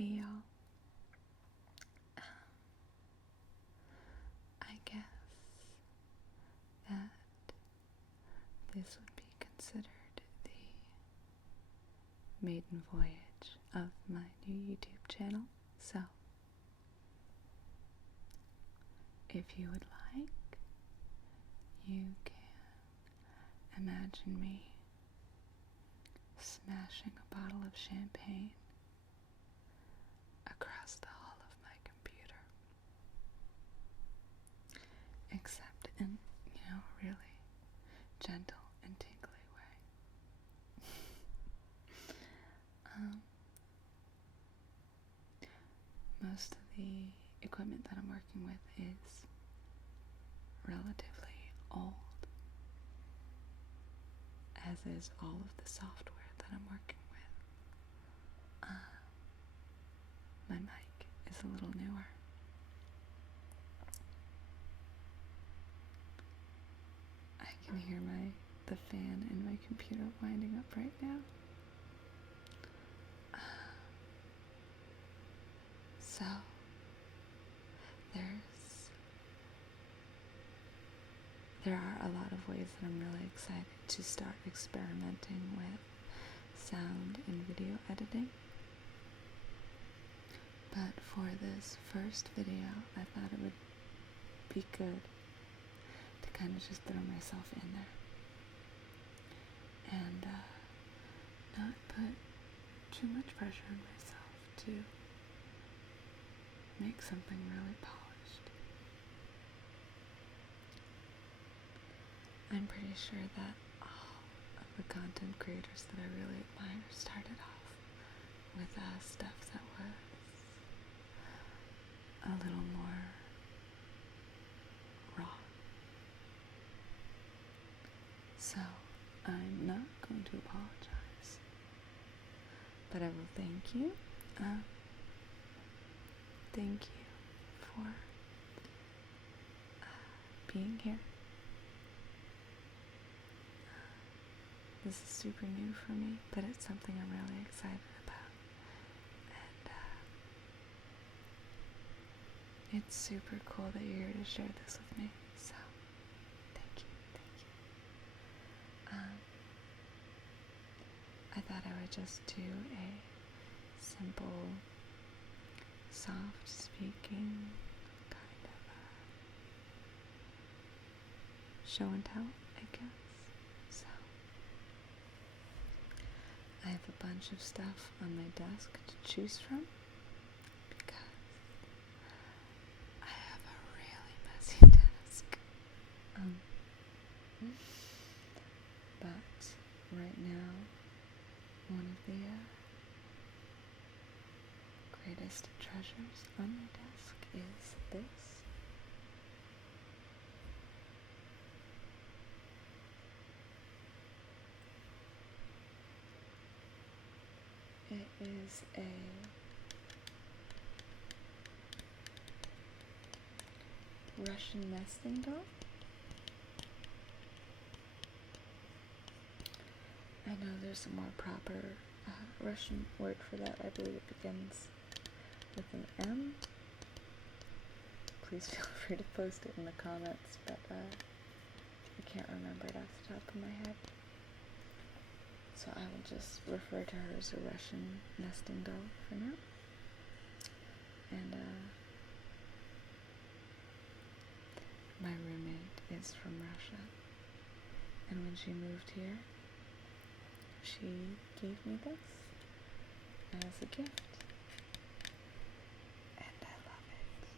Hey y'all, I guess that this would be considered the maiden voyage of my new YouTube channel, so if you would like, you can imagine me smashing a bottle of champagne across the hall of my computer, except in, a really gentle and tingly way. Most of the equipment that I'm working with is relatively old, as is all of the software that I'm working with. My mic is a little newer. I can hear the fan in my computer winding up right now. So there are a lot of ways that I'm really excited to start experimenting with sound and video editing. But for this first video, I thought it would be good to kind of just throw myself in there and not put too much pressure on myself to make something really polished. I'm pretty sure that all of the content creators that I really admire started off with stuff that was a little more raw. So I'm not going to apologize, but I will thank you. Thank you for being here. This is super new for me, but it's something I'm really excited about. And it's super cool that you're here to share this with me. So, thank you. I thought I would just do a simple, soft speaking kind of show and tell, I guess. So I have a bunch of stuff on my desk to choose from because I have a really messy desk. But right now, one of the greatest treasures on my desk is this. It is a Russian nesting doll. I know there's a more proper Russian word for that. I believe it begins with an M. Please feel free to post it in the comments, but I can't remember it off the top of my head. So I will just refer to her as a Russian nesting doll for now. And my roommate is from Russia. And when she moved here, she gave me this as a gift. And I love it.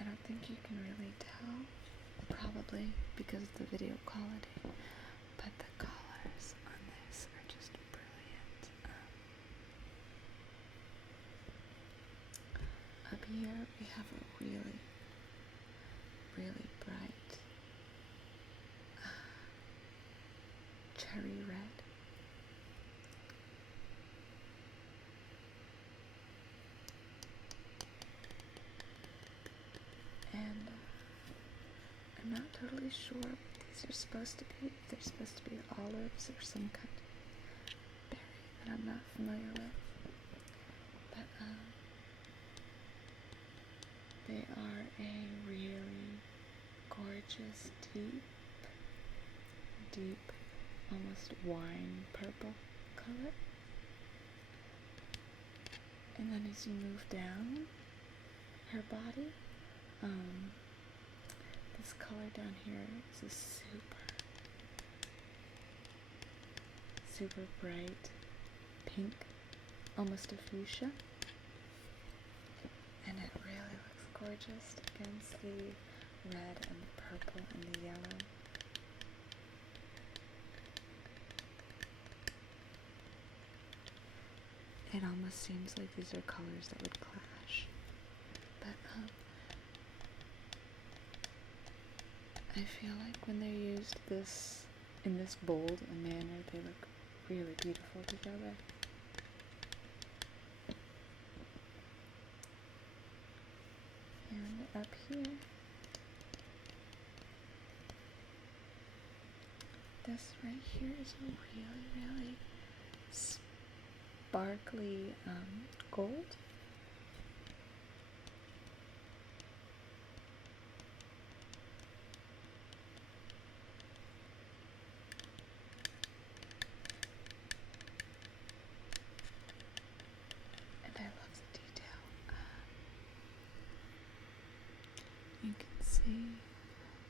I don't think you can really tell, probably because of the video quality, but the colors on this are just brilliant. Up here we have a really, really bright curry red. And I'm not totally sure what these are supposed to be. If they're supposed to be olives or some kind of berry that I'm not familiar with. But they are a really gorgeous, deep, almost wine purple color. And then as you move down her body, this color down here is a super bright pink, almost a fuchsia. And it really looks gorgeous against the red and the purple and the yellow. It almost seems like these are colors that would clash. But I feel like when they're used in this bold a manner, they look really beautiful together. And up here, this right here is a really sparkly gold. And I love the detail. You can see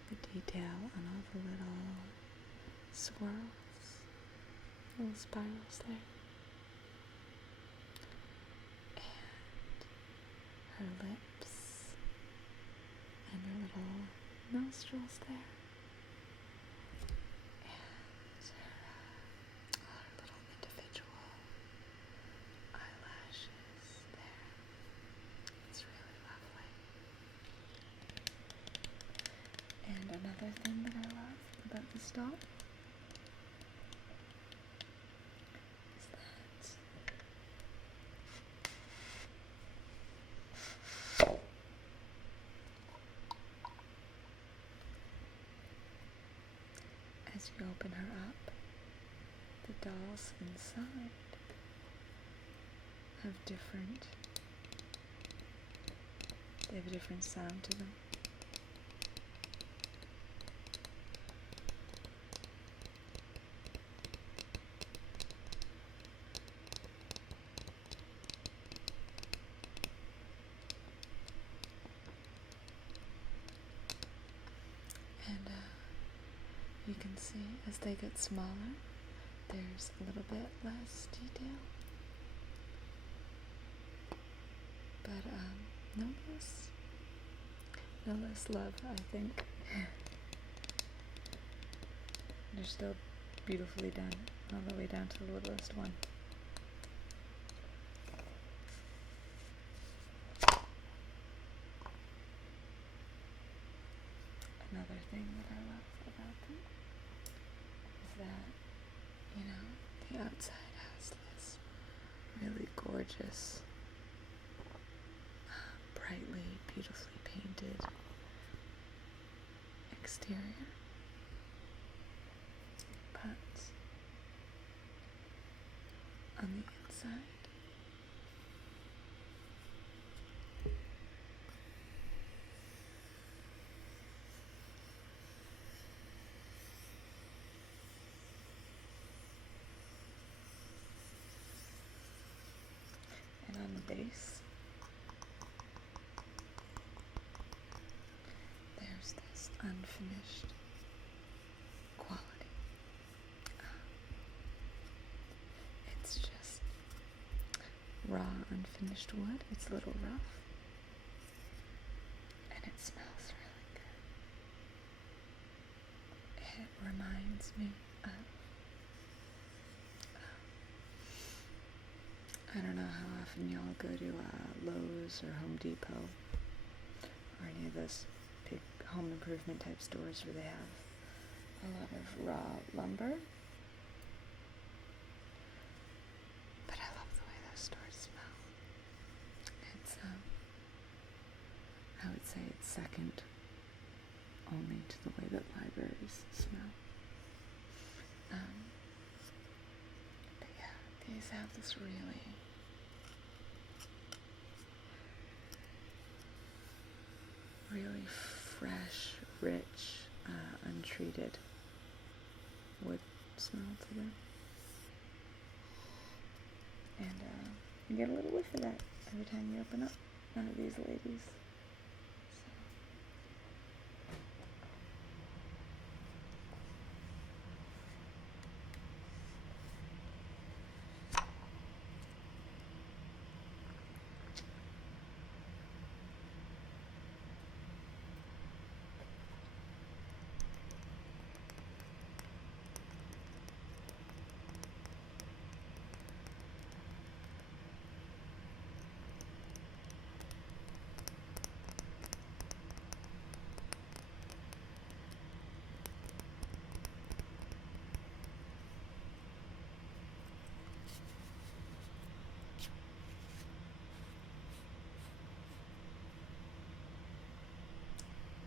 the detail on all the little swirls, little spirals there. Her lips and her little nostrils there, and her little individual eyelashes there. It's really lovely. And another thing that I love about this doll is that as you open her up, the dolls inside have a different sound to them. And you can see as they get smaller, there's a little bit less detail. But no less love, I think. They're still beautifully done, all the way down to the littlest one. Another thing that I love about them is that, the outside has this really gorgeous, brightly, beautifully painted exterior, but on the inside, and on the base, there's this unfinished quality. It's just raw, unfinished wood. It's a little rough, and it smells really good. It reminds me of I don't know how often y'all go to Lowe's or Home Depot or any of those big home improvement type stores where they have a lot of raw lumber. second only to the way that libraries smell. But yeah, these have this really fresh, rich, untreated wood smell to them. And you get a little whiff of that every time you open up one of these ladies.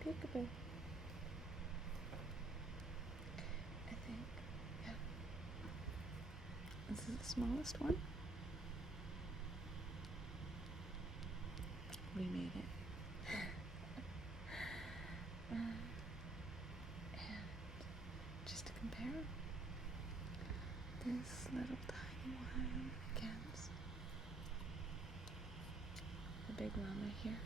Peekaboo. I think, yeah. This is the smallest one. We made it. And just to compare, this little tiny one against the big llama here.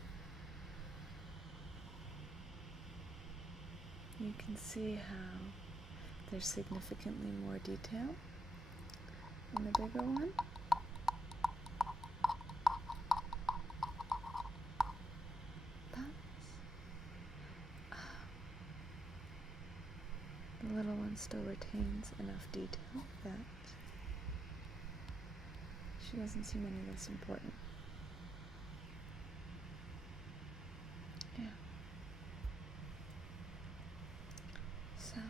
You can see how there's significantly more detail in the bigger one. But the little one still retains enough detail that she doesn't seem any less important. Yeah. So,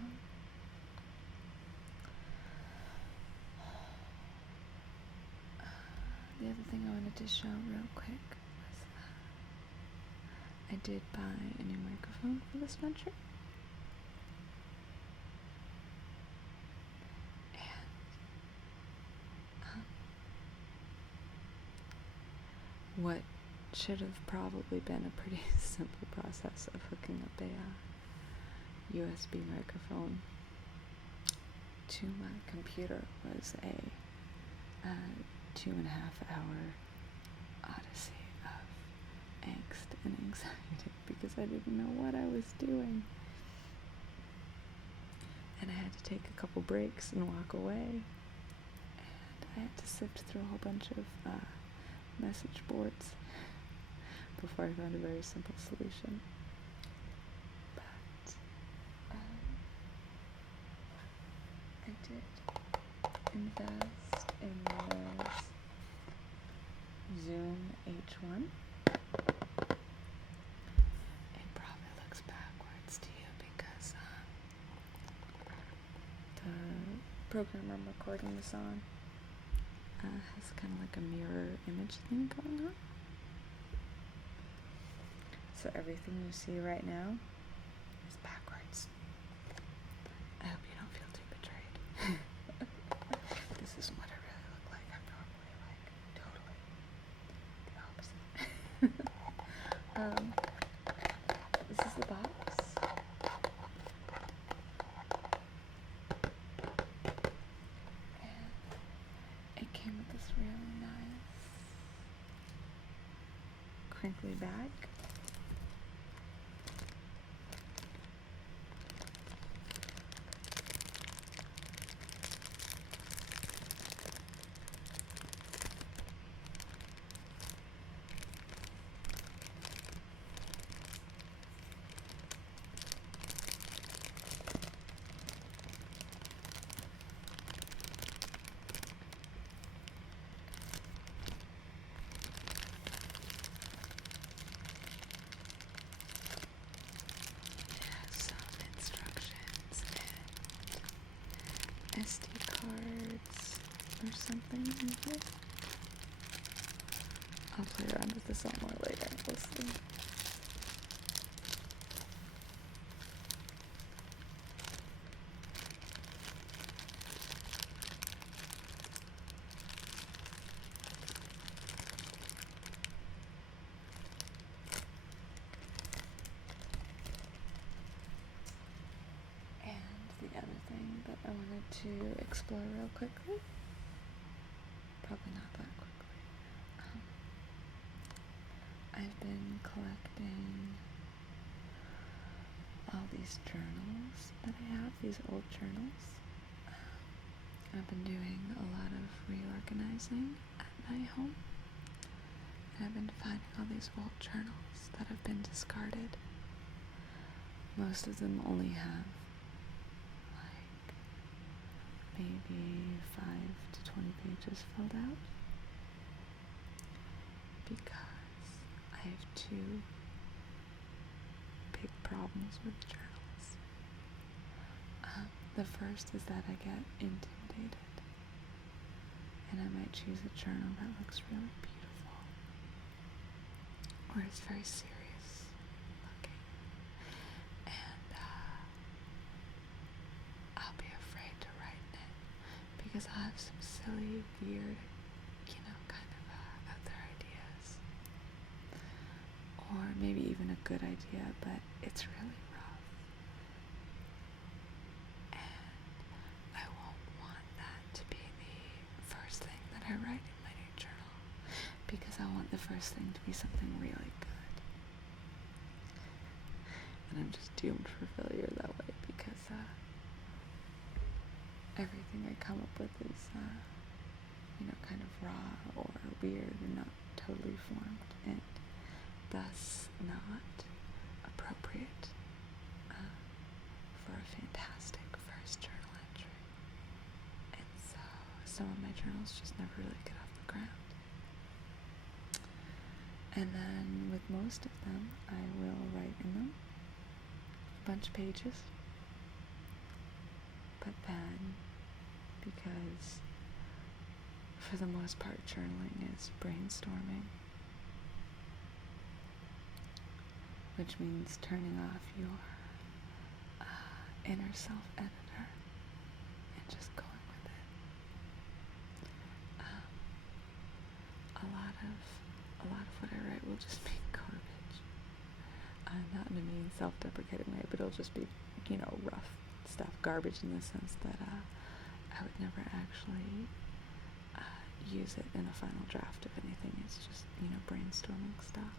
the other thing I wanted to show real quick was I did buy a new microphone for this venture. And what should have probably been a pretty simple process of hooking up a USB microphone to my computer was a 2.5 hour odyssey of angst and anxiety because I didn't know what I was doing. And I had to take a couple breaks and walk away. And I had to sift through a whole bunch of message boards before I found a very simple solution. But I did invest in this Zoom H1. It probably looks backwards to you because the program I'm recording this on has kind of like a mirror image thing going on. So everything you see right now is backwards. I hope you don't feel too betrayed. This isn't what I really look like. I'm normally like totally the opposite. This is the box. And it came with this really nice crinkly bag. SD cards or something in here. I'll play around with this all more later. We'll see. that I wanted to explore real quickly. Probably not that quickly. I've been collecting all these journals that I have, these old journals. I've been doing a lot of reorganizing at my home, and I've been finding all these old journals that have been discarded. Most of them only have like maybe 5 to 20 pages filled out, because I have 2 big problems with journals. The first is that I get intimidated, and I might choose a journal that looks really beautiful, or it's very serious looking, and I'll be afraid to write in it because I'll have some silly, weird, kind of out there ideas, or maybe even a good idea, but it's really rough. I write in my new journal because I want the first thing to be something really good, and I'm just doomed for failure that way because everything I come up with is kind of raw or weird and not totally formed, and thus not appropriate for a fantastic first journal entry. And so some of my journals just never really get off the ground. And then with most of them, I will write in them a bunch of pages. But then, because for the most part journaling is brainstorming, which means turning off your inner self-editor and just going with it. A lot of what I write will just be garbage. Not in a mean, self-deprecating way, but it'll just be, rough stuff. Garbage in the sense that I would never actually use it in a final draft of anything. It's just, brainstorming stuff.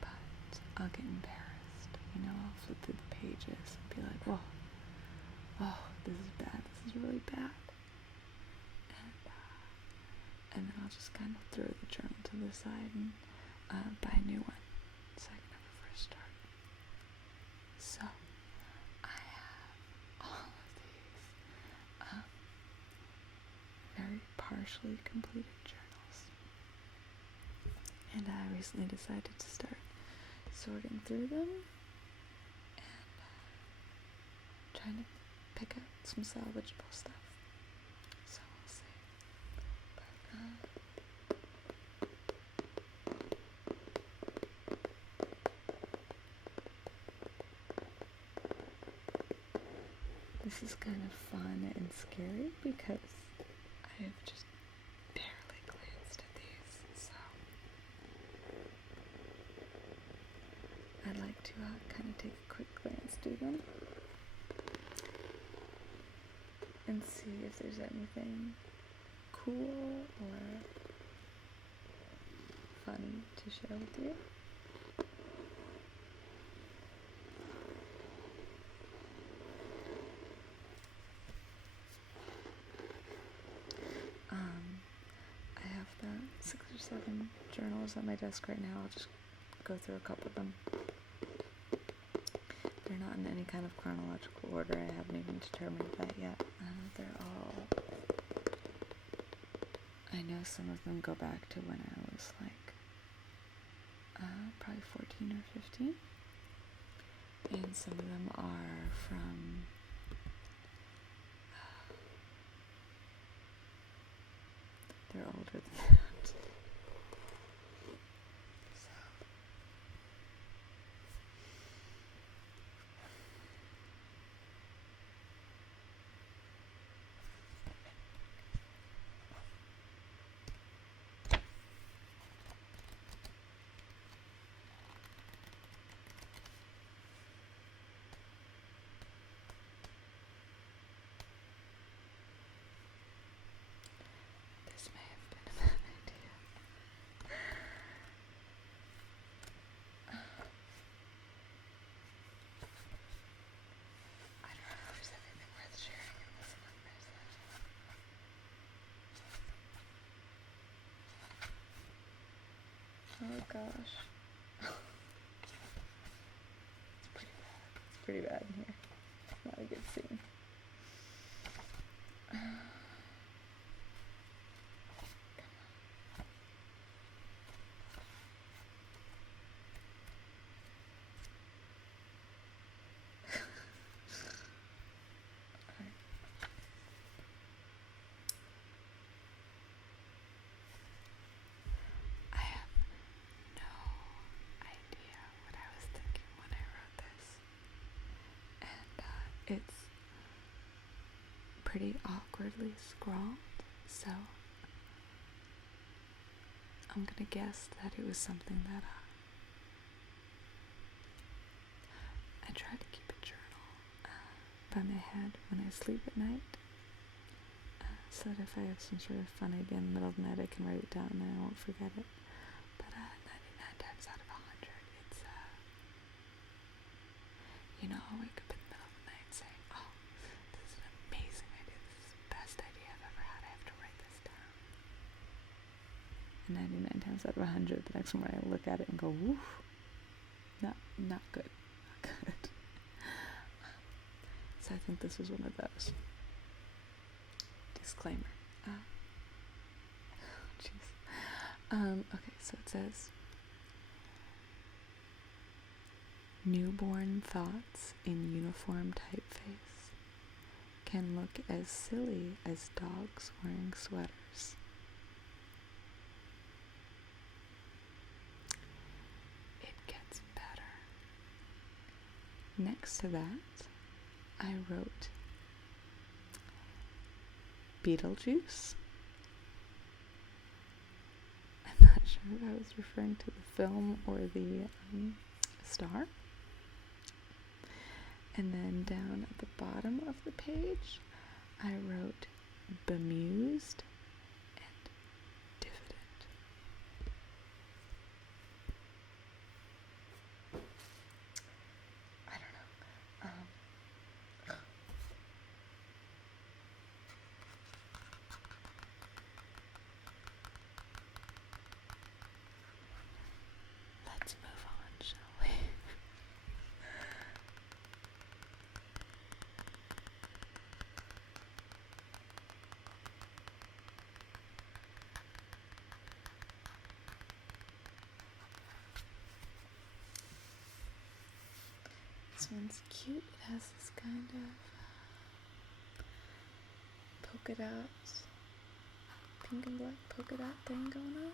But I'll get embarrassed. I'll flip through the pages and be like, oh, this is bad. This is really bad. And then I'll just kind of throw the journal to the side and buy a new one so I can have a fresh start. So I have all of these very partially completed journals, and I recently decided to start sorting through them and trying to pick out some salvageable stuff. So we'll see. This is kind of fun and scary because I have just barely glanced at these, so I'd like to kind of take a quick glance through them and see if there's anything cool or funny to share with you. I have the 6 or 7 journals on my desk right now. I'll just go through a couple of them. They're not in any kind of chronological order. I haven't even determined that yet. They're all... I know some of them go back to when I was like probably 14 or 15, and some of them are from they're older than that. So gosh. It's pretty bad in here. It's not a good scene. It's pretty awkwardly scrawled, so I'm gonna guess that it was something that I try to keep a journal by my head when I sleep at night, so that if I have some sort of fun idea in the middle of the night, I can write it down and I won't forget it. But 99 times out of 100, it's I'll wake up in the middle of the night saying, oh, this is an amazing idea, this is the best idea I've ever had, I have to write this down. And 99 times out of 100, the next morning I look at it and go, woof, not good, not good. So I think this was one of those. Disclaimer. Okay, so it says, newborn thoughts in uniform typeface can look as silly as dogs wearing sweaters. It gets better. Next to that, I wrote Beetlejuice. I'm not sure if I was referring to the film or the star. And then down at the bottom of the page, I wrote bemused and diffident. I don't know. Let's move on, shall we? This one's cute. It has this kind of polka dots, pink and black polka dot thing going on.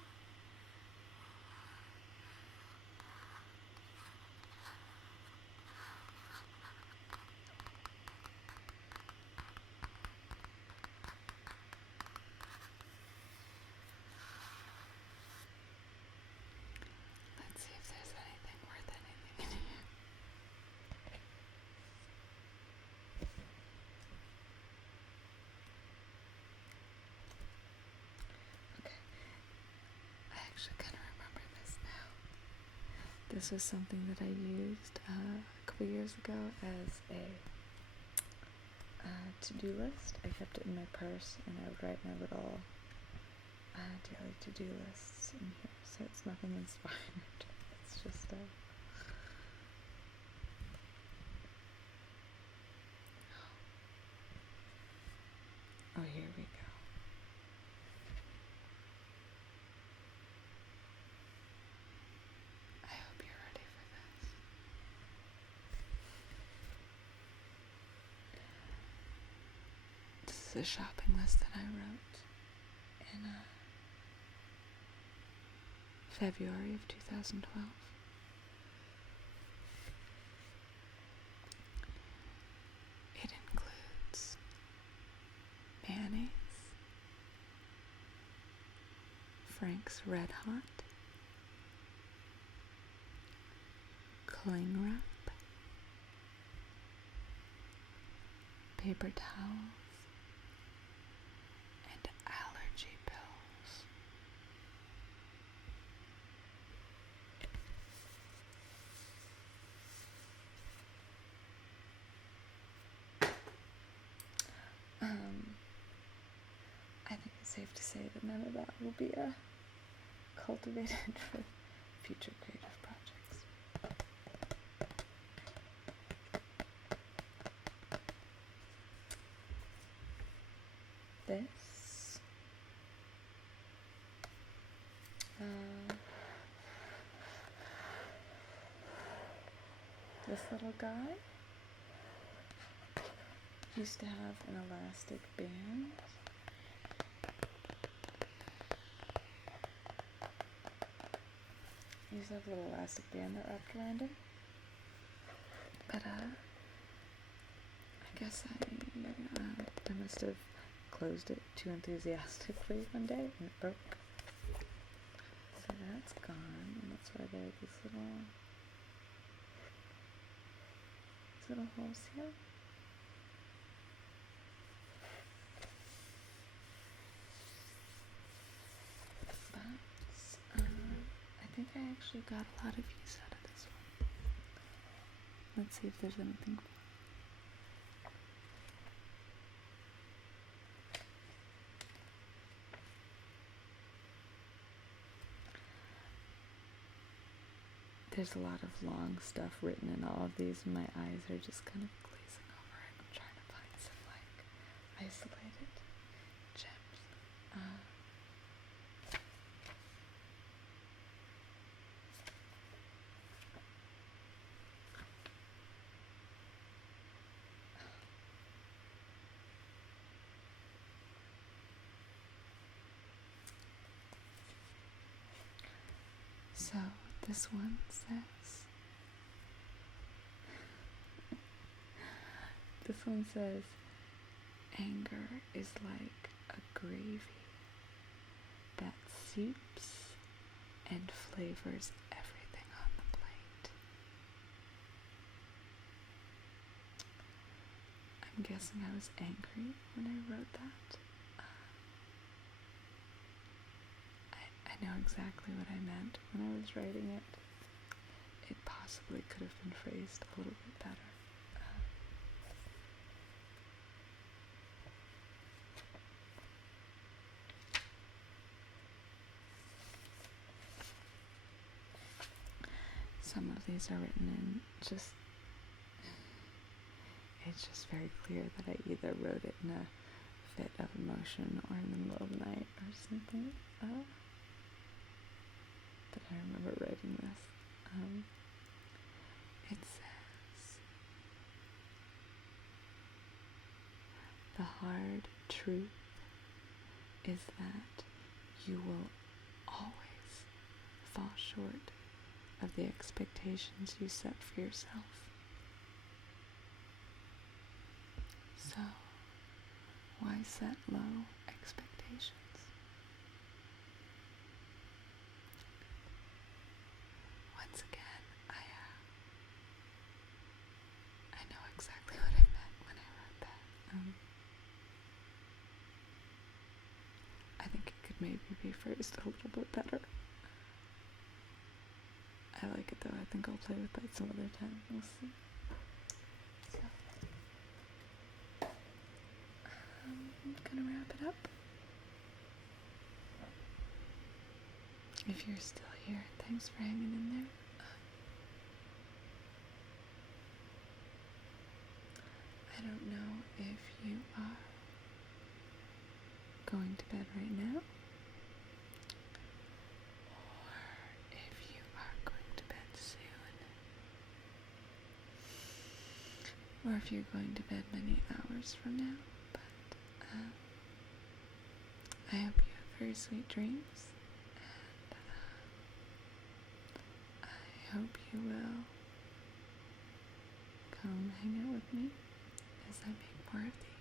Let's see if there's anything worth anything in here. Okay. I actually kind of remember this now. This was something that I used a couple years ago as a to-do list. I kept it in my purse and I would write my little daily to-do lists in here. So it's nothing inspired. It's just oh, here we go. I hope you're ready for this. This is a shopping list that I wrote in February of 2012. It includes mayonnaise, Frank's Red Hot, cling wrap, paper towels, and allergy pills. I think it's safe to say that none of that will be cultivated for future creative projects. This little guy used to have an elastic band. He used to have a little elastic band that wrapped around him. But I guess I must have closed it too enthusiastically one day and it broke. So that's gone, and that's why there are these little holes here. But I think I actually got a lot of use out of this one. Let's see if there's anything. There's a lot of long stuff written in all of these, and my eyes are just kind of glazing over it. I'm trying to find some, isolated gems. So this one says, anger is like a gravy that seeps and flavors everything on the plate. I'm guessing I was angry when I wrote that. I know exactly what I meant when I was writing it. It possibly could have been phrased a little bit better. Some of these are written in it's just very clear that I either wrote it in a fit of emotion or in the middle of the night or something. But I remember writing this. It says, the hard truth is that you will always fall short of the expectations you set for yourself. So, why set low expectations? Once again, I know exactly what I meant when I wrote that. I think it could maybe be phrased a little bit better. I like it though. I think I'll play with that some other time. We'll see. So, I'm gonna wrap it up. If you're still here, thanks for hanging in there. I don't know if you are going to bed right now, or if you're going to bed many hours from now, but I hope you have very sweet dreams, and I hope you will come hang out with me as I make more of these.